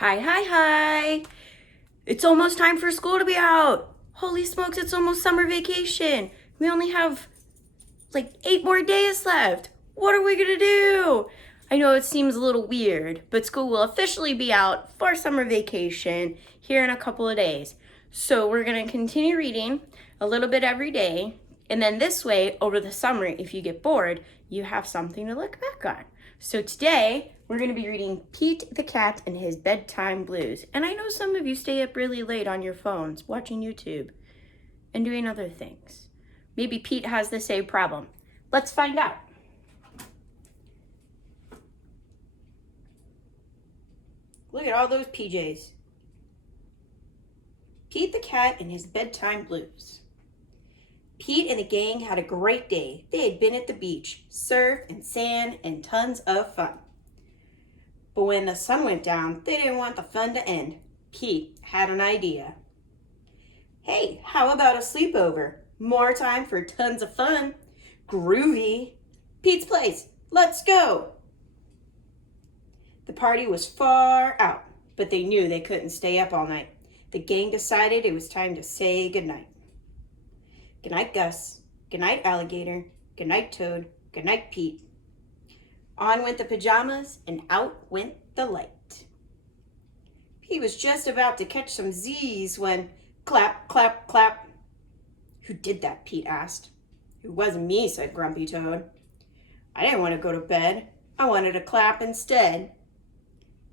Hi, hi, hi. It's almost time for school to be out. Holy smokes, it's almost summer vacation. We only have like 8 more days left. What are we gonna do? I know it seems a little weird, but school will officially be out for summer vacation here in a couple of days. So we're gonna continue reading a little bit every day. And then this way, over the summer, if you get bored, you have something to look back on. So today, we're going to be reading Pete the Cat and His Bedtime Blues. And I know some of you stay up really late on your phones, watching YouTube, and doing other things. Maybe Pete has the same problem. Let's find out. Look at all those PJs. Pete the Cat and His Bedtime Blues. Pete and the gang had a great day. They had been at the beach, surf and sand, and tons of fun. But when the sun went down, they didn't want the fun to end. Pete had an idea. Hey, how about a sleepover? More time for tons of fun. Groovy. Pete's place. Let's go. The party was far out, but they knew they couldn't stay up all night. The gang decided it was time to say goodnight. Goodnight, Gus. Goodnight, Alligator. Goodnight, Toad. Goodnight, Pete. On went the pajamas, and out went the light. Pete was just about to catch some Z's when clap, clap, clap. Who did that? Pete asked. It wasn't me, said Grumpy Toad. I didn't want to go to bed. I wanted to clap instead.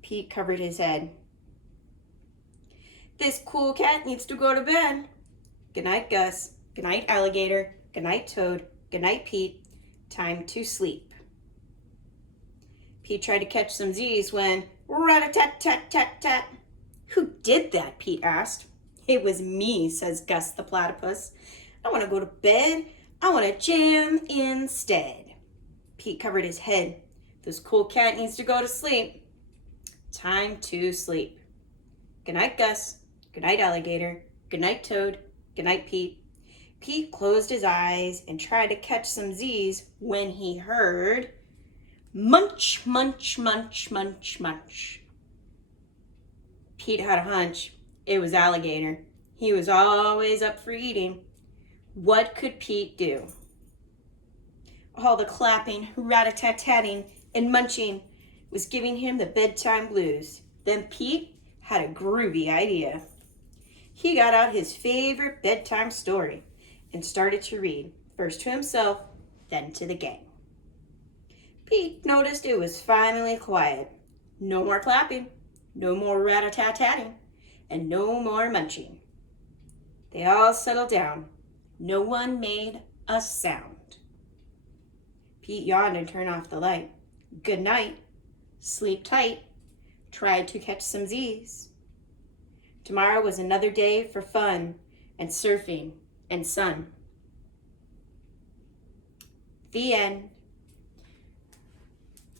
Pete covered his head. This cool cat needs to go to bed. Goodnight, Gus. Goodnight, Alligator. Goodnight, Toad. Goodnight, Pete. Time to sleep. Pete tried to catch some Z's when rat-a-tat-tat-tat-tat. Who did that? Pete asked. It was me, says Gus the platypus. I want to go to bed. I want to jam instead. Pete covered his head. This cool cat needs to go to sleep. Time to sleep. Goodnight, Gus. Goodnight, Alligator. Goodnight, Toad. Goodnight, Pete. Pete closed his eyes and tried to catch some Z's when he heard munch, munch, munch, munch, munch. Pete had a hunch. It was Alligator. He was always up for eating. What could Pete do? All the clapping, rat-a-tat-tatting, and munching was giving him the bedtime blues. Then Pete had a groovy idea. He got out his favorite bedtime story and started to read, first to himself, then to the gang. Pete noticed it was finally quiet. No more clapping, no more rat-a-tat-tatting, and no more munching. They all settled down. No one made a sound. Pete yawned and turned off the light. Good night. Sleep tight. Tried to catch some Z's. Tomorrow was another day for fun and surfing and sun. The end.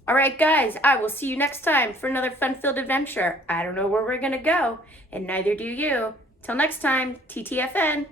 All right, guys, I will see you next time for another fun-filled adventure. I don't know where we're going to go, and neither do you. Till next time, TTFN.